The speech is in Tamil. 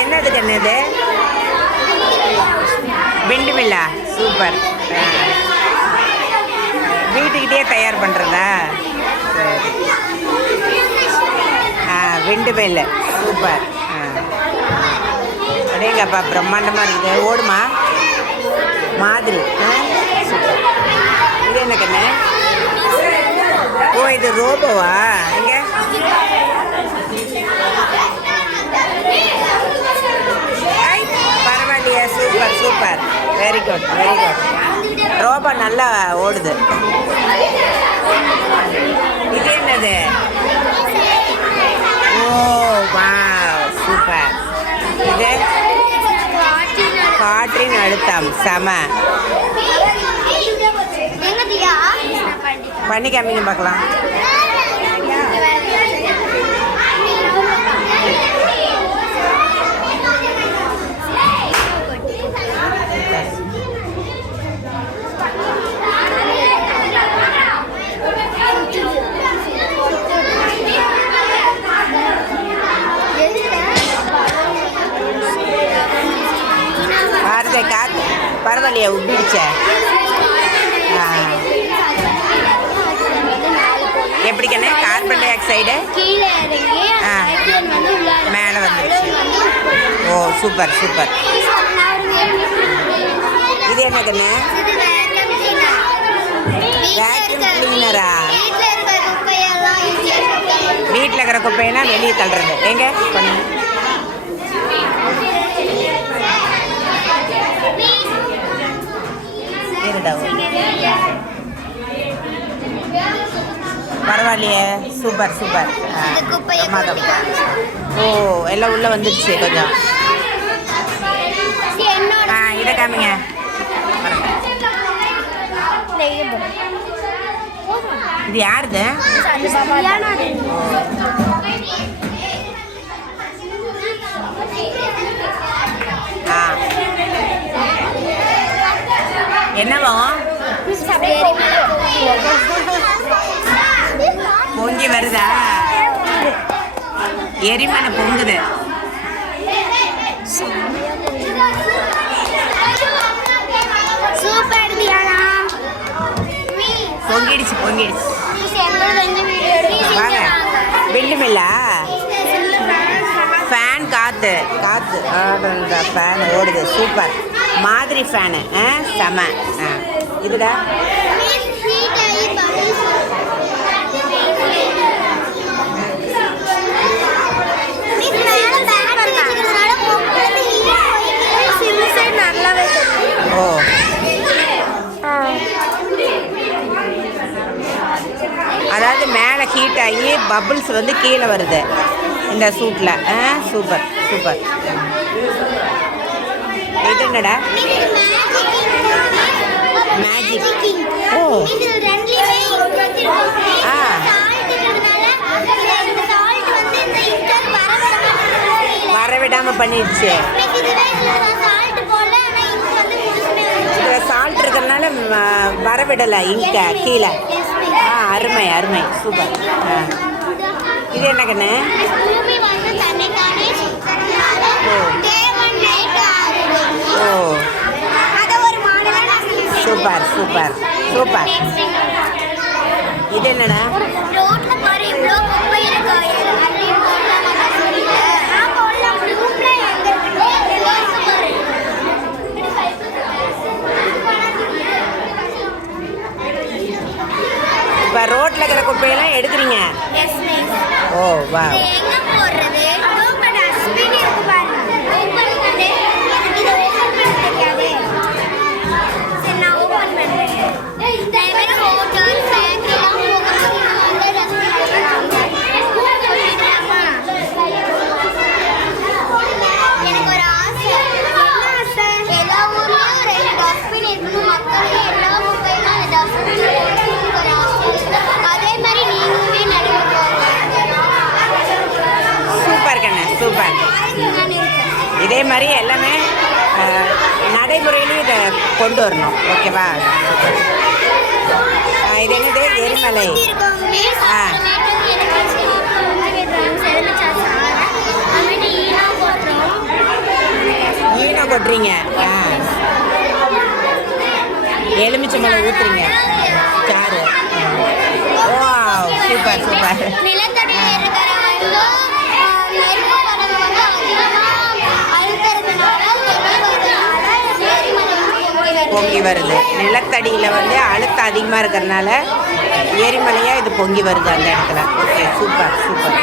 என்னது கண்ணு இது? பிண்டு மில்லா சூப்பர். வீட்டுக்கிட்டே தயார் பண்ணுறதா சரி. ஆ விண்டு மில்லு சூப்பர். ஆ. பிரம்மாண்டமாக இருக்குது. ஓடுமா? மாதிரி. ஆ சூப்பர். இது என்ன கண்ணு? ஓ இது ரோபோவா? இங்கே ஐ, பரவாயில்லையே super super very good very good robot நல்லா ஓடுது. இது என்னது? ஓ வா சூப்பர். இது? காற்றின் அழுத்தம். செம. பண்ணி காமிங்க பார்க்கலாம். பரவாயில்லையே உப்பிடுச்சே ஆ. எப்படி கண்ணே கார்பன் டை ஆக்சைடு மேலே வந்துருச்சு. வந்து. ஓ சூப்பர் சூப்பர் இது என்ன கண்ணே இது vacuum cleaner. வீட்ல Vacuum இருக்க- cleaner ஆ? வீட்ல இருக்க குப்பையெல்லாம் இங்கே சுத்தம் வீட்டில் இருக்கிற குப்பையெல்லாம் வெளியே தள்ளுறது எங்க பண்ணு பரவாயில்லையே. Super super. பிரமாதம். ஓ எல்லாம் உள்ளே வந்துடுச்சு கொஞ்சம். ஆ இதை காமிங்க. இது யாருது? ஆ. என்னவா? பொங்கி வருதா? எரிமலை பொங்குது. பொங்கிடுச்சு பொங்கிடுச்சு. வாங்க. எடுத்து மில்லா? ஃபேன் காற்று காற்று ஃபேன் ஓடுது. சூப்பர். மாதிரி ஃபேனு ஆ செம. ஆ. இதுடா ஓ அதாவது மேலே ஹீட் ஆகி பபிள்ஸ் வந்து கீழே வருது. இந்த சூட்டில் ஆ சூப்பர் சூப்பர் இது என்னடா? மேஜிக் ஓ. ஆ. வர விடாமல் பண்ணிடுச்சு இதில் சால்ட் இருக்கிறதுனால ம, வர விடலை இங்க கீழே. அருமை அருமை. சூப்பர். ஆ. இது என்ன கண்ணு? ஓ. Super super super. இது என்னடா? ஓ வா சூப்பர். இதே மாதிரி எல்லாமே நடைமுறையிலையும் இதை கொண்டு வரணும். ஓகேவா? இது என்னது? எரிமலை. ஆ. கொட்டுறீங்க. ஆ. எலுமிச்சம்பழம் ஊத்துறீங்க. சாறு. ஓ சூப்பர் சூப்பர் நிலத்தடியில் இருக்கிற வந்து ஆஹ், நெருப்பு வரது வந்து அதிகமாக அழுத்தறதுனால தென்றல் வரதுனால ஏரிமலை வந்து பொங்கி வருது. நிலத்தடியில் வந்து அழுத்தம் அதிகமாக இருக்கிறதுனால ஏரிமலையாக இது பொங்கி வருது அந்த இடத்துல ஓகே சூப்பர் சூப்பர்